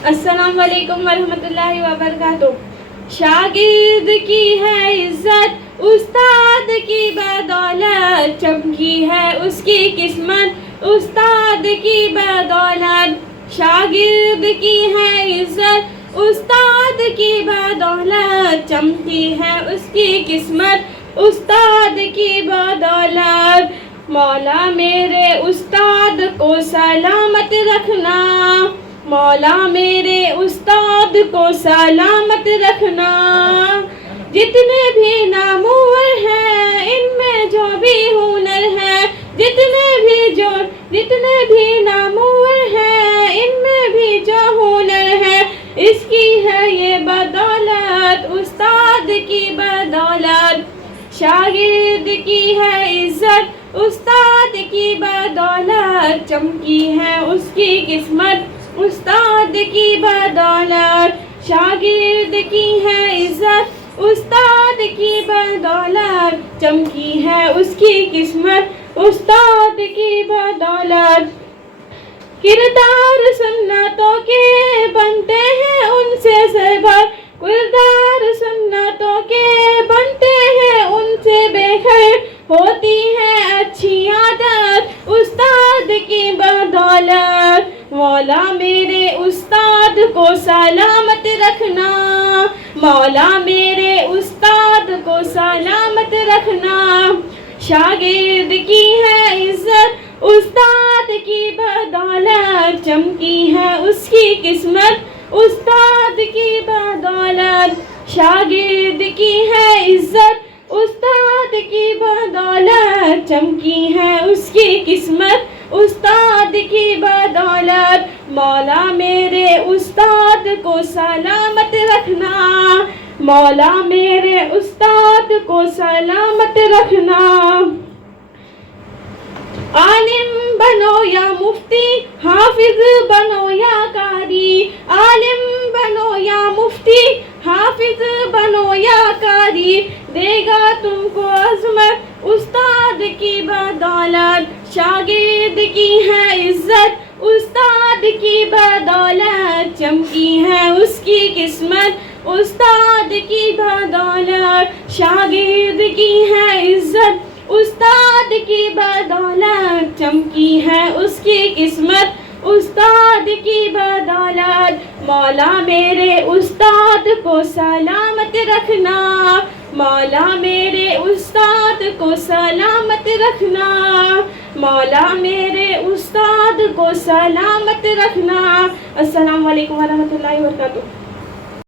अस्सलाम वालेकुम वरहमतुल्लाहि वबरकातुह। शागिर्द की है इज्जत, उस्ताद की बदौलत, चमकी है उसकी किस्मत, उस्ताद की बदौलत। शागिर्द की है इज्जत, उस्ताद की बदौलत, चमकी है उसकी किस्मत, उस्ताद की बदौलत। मौला मेरे उस्ताद को सलामत रखना, मौला मेरे उस्ताद को सलामत रखना। जितने भी नामवर हैं इनमें जो भी हुनर है, जितने भी नामवर हैं इनमें भी जो हुनर है, इसकी है ये बदौलत, उस्ताद की बदौलत। शागिर्द की है इज्जत, उस्ताद की बदौलत, चमकी है उसकी किस्मत, उस्ताद की बदौलत। शागिर्द की है इज्जत, उस्ताद की बदौलत, चमकी है उसकी किस्मत, उस्ताद की बदौलत। किरदार सुन्नतों के बनते हैं उनसे सरभर, किरदार सुन्नतों के बनते हैं उनसे बेखैर, होती है अच्छी आदत उस्ताद की बदौलत। मौला मेरे उस्ताद को सलामत रखना, मौला मेरे उस्ताद को सलामत रखना। शागिर्द की है इज्जत, उस्ताद की बदौलत, चमकी है उसकी किस्मत, उस्ताद की बदौलत। शागिर्द की है इज्जत, उस्ताद की बदौलत, चमकी है उसकी किस्मत, उस्ताद की बदौलत। मौला मेरे उस्ताद को सलामत रखना, मौला मेरे उस्ताद को सलामत रखना। आलिम बनो या मुफ्ती, हाफिज बनो या कारी, आलिम बनो या मुफ्ती, हाफिज बनो या कारी, देगा तुमको अज़मत उस्ताद की बदौलत। शागिर्द की है इज्जत, उस्ताद की बदौलत, चमकी है उसकी किस्मत, उस्ताद की बदौलत। शागिर्द की है इज्जत, उस्ताद की बदौलत, चमकी है उसकी किस्मत, उस्ताद की बदौलत। मौला मेरे उस्ताद को सलामत रखना, मौला मेरे उस्ताद को सलामत रखना, मौला मेरे उस्ताद को सलामत रखना। अस्सलाम वालेकुम वरहमतुल्लाहि वबरकातुह।